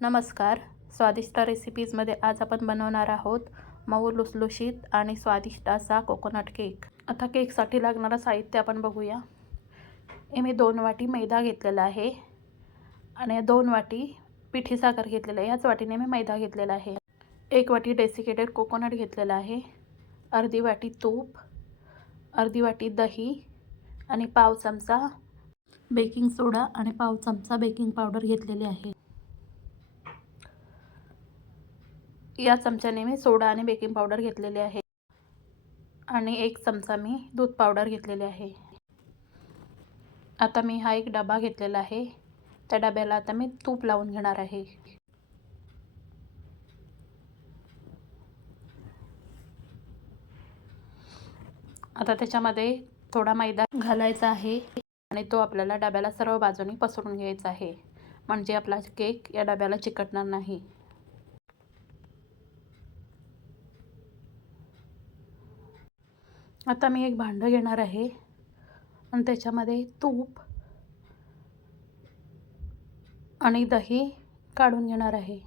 नमस्कार. स्वादिष्ट रेसिपीजमध्ये आज आपण बनवणार आहोत मऊ लुसलुशीत आणि स्वादिष्ट असा कोकोनट केक. आता केकसाठी लागणारं साहित्य आपण बघूया. हे मी 2 वाटी मैदा घेतलेला आहे आणि 2 वाटी पिठी साखर घेतलेलं आहे. याच वाटीने मी मैदा घेतलेला आहे. 1 वाटी डेसिकेटेड कोकोनट घेतलेला आहे. अर्धी वाटी तूप, अर्धी वाटी दही आणि पाव चमचा बेकिंग सोडा आणि पाव चमचा बेकिंग पावडर घेतलेली आहे. या चमच्याने मी सोडा आणि बेकिंग पावडर घेतलेले आहे आणि 1 चमचा मी दूध पावडर घेतलेले आहे. आता मी हा एक डबा घेतलेला आहे. त्या डब्याला आता मी तूप लावून घेणार आहे. आता त्याच्यामध्ये थोडा मैदा घालायचा आहे आणि तो आपल्याला डब्याला सर्व बाजूनी पसरून घ्यायचा आहे, म्हणजे आपला केक या डब्याला चिकटणार नाही. आता मी एक भांडं घेणार आहे आणि त्याच्यामध्ये तूप आणि दही काढून घेणार आहे.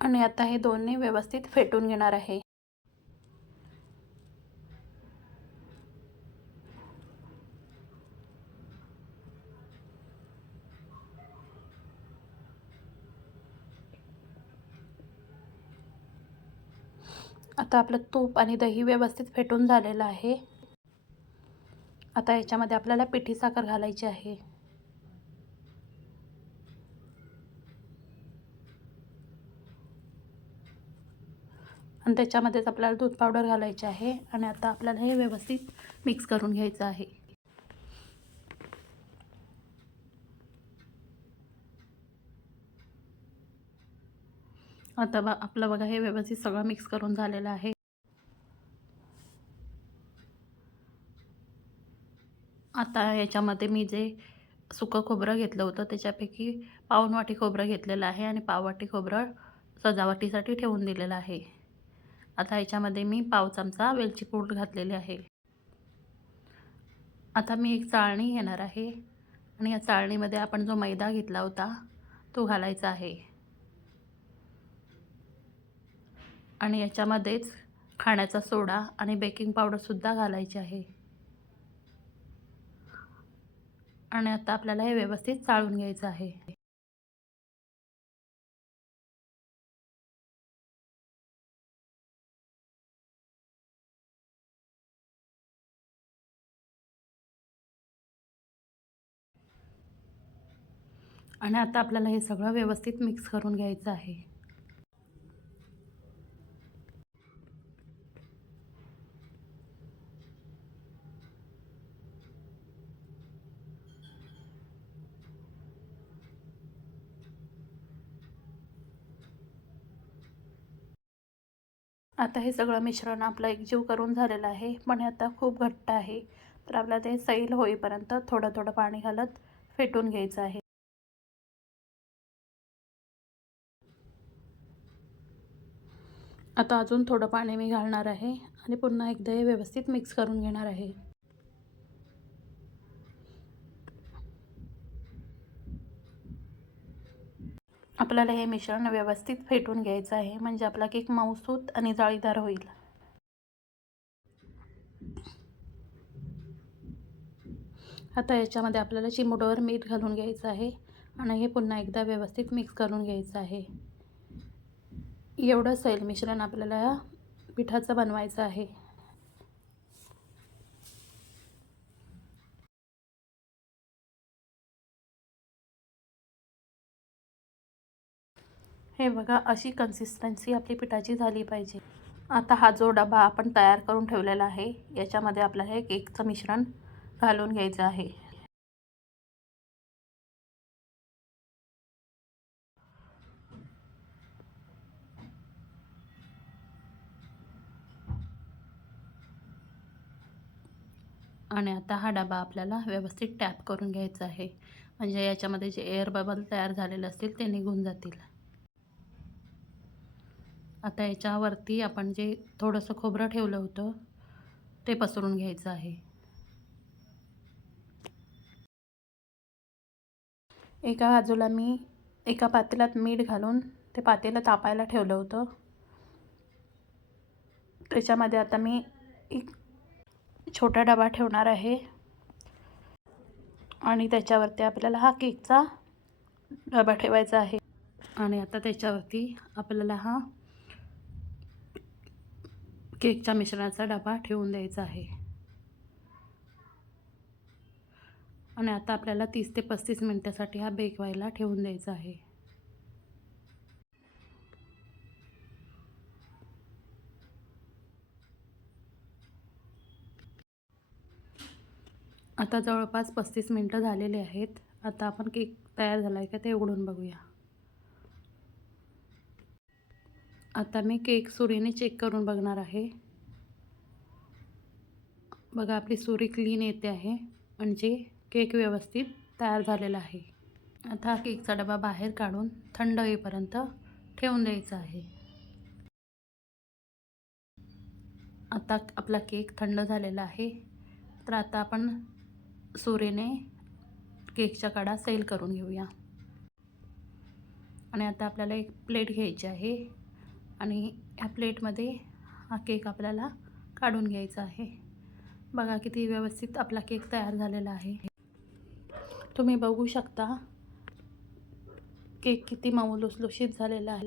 आणि आता हे दोन्ही व्यवस्थित फेटून घेणार आहे. आता आपलं तूप आणि दही व्यवस्थित फेटून झालेलं आहे. आता याच्यामध्ये आपल्याला पिठी साखर घालायची आहे. आणि त्याच्यामध्येच आपल्याला दूध पावडर घालायची आहे आणि आता आपल्याला हे व्यवस्थित मिक्स करून घ्यायचं आहे. आता आपलं बघा हे व्यवस्थित सगळं मिक्स करून झालेलं आहे. आता याच्यामध्ये मी जे सुकं खोबरं घेतलं होतं त्याच्यापैकी पाऊण वाटी खोबरं घेतलेलं आहे आणि पाव वाटी खोबरं सजावटीसाठी ठेवून दिलेलं आहे. आता याच्यामध्ये मी पाव चमचा वेलची पूड घातलेली आहे. आता मी एक चाळणी घेणार आहे आणि या चाळणीमध्ये आपण जो मैदा घेतला होता तो घालायचा आहे आणि याच्यामध्येच खाण्याचा सोडा आणि बेकिंग पावडरसुद्धा घालायची आहे. आणि आता आपल्याला हे व्यवस्थित चाळून घ्यायचं आहे. आणि आता आपल्याला हे सगळं व्यवस्थित मिक्स करून घ्यायचं आहे. आता हे सगळं मिश्रण आपलं एकजीव करून झालेलं आहे, पण हे आता खूप घट्ट आहे. तर आपल्याला ते सैल होईपर्यंत थोडं थोडं पाणी घालत फेटून घ्यायचं आहे. आता अजून थोडं पाणी मी घालणार आहे आणि पुन्हा एकदा हे व्यवस्थित मिक्स करून घेणार आहे. आपल्याला हे मिश्रण व्यवस्थित फेटून घ्यायचं आहे, म्हणजे आपला केक मऊसूत आणि जाळीदार होईल. आता याच्यामध्ये आपल्याला चिमूटभर मीठ घालून घ्यायचं आहे आणि हे पुन्हा एकदा व्यवस्थित मिक्स करून घ्यायचं आहे. एवढं सैल मिश्रण आपल्याला पिठाचं बनवायचं आहे. हे बघा, अशी कन्सिस्टन्सी आपली पिठाची झाली पाहिजे. आता हा जो डबा आपण तयार करून ठेवलेला आहे याच्यामध्ये आपल्याला हे केकचं मिश्रण घालून घ्यायचं आहे. आणि आता हा डबा आपल्याला व्यवस्थित टॅप करून घ्यायचा आहे, म्हणजे याच्यामध्ये जे एअर बबल तयार झालेले असतील ते निघून जातील. आता याच्यावरती आपण जे थोडंसं खोबरं ठेवलं होतं ते पसरून घ्यायचं आहे. एका बाजूला मी एका पातेल्यात मीठ घालून ते पातेलं तापायला ठेवलं होतं. त्याच्यामध्ये आता मी एक छोटा डबा ठेवणार आहे आणि त्याच्यावरती आपल्याला हा केकचा डबा ठेवायचा आहे. आणि आता त्याच्यावरती आपल्याला हा केकच्या मिश्रणाचा डबा ठेवून द्यायचा आहे. आणि आता आपल्याला 30 ते 35 मिनिटासाठी हा बेक व्हायला ठेवून द्यायचा आहे. आता जवळपास 35 मिनिटं झालेले आहेत. आता आपण केक तयार झाला आहे का ते उघडून बघूया. आता मी केक सुरीने चेक करून बघणार आहे. बघा, आपली सुरी क्लीन येते आहे, म्हणजे केक व्यवस्थित तयार झालेला आहे. आता हा केकचा डबा बाहेर काढून थंड होईपर्यंत ठेवून द्यायचा आहे. आता आपला केक थंड झालेला आहे. तर आता आपण सुरीने केकच्या कडा सैल करून घेऊया. आणि आता आपल्याला एक प्लेट घ्यायची आहे आणि ह्या प्लेटमध्ये हा केक आपल्याला काढून घ्यायचा आहे. बघा किती व्यवस्थित आपला केक तयार झालेला आहे. तुम्ही बघू शकता केक किती मऊ लुसलुशीत झालेला आहे.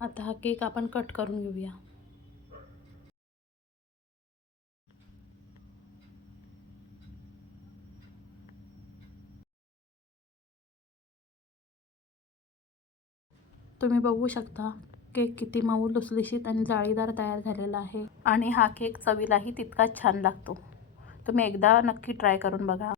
आता हा केक आपण कट करून घेऊया. तुम्ही बघू शकता केक किती मऊ लुसलुशीत आणि जाळीदार तयार झालेला आहे. आणि हा केक चवीलाही तितकाच छान लागतो. तुम्ही एकदा नक्की ट्राय करून बघा.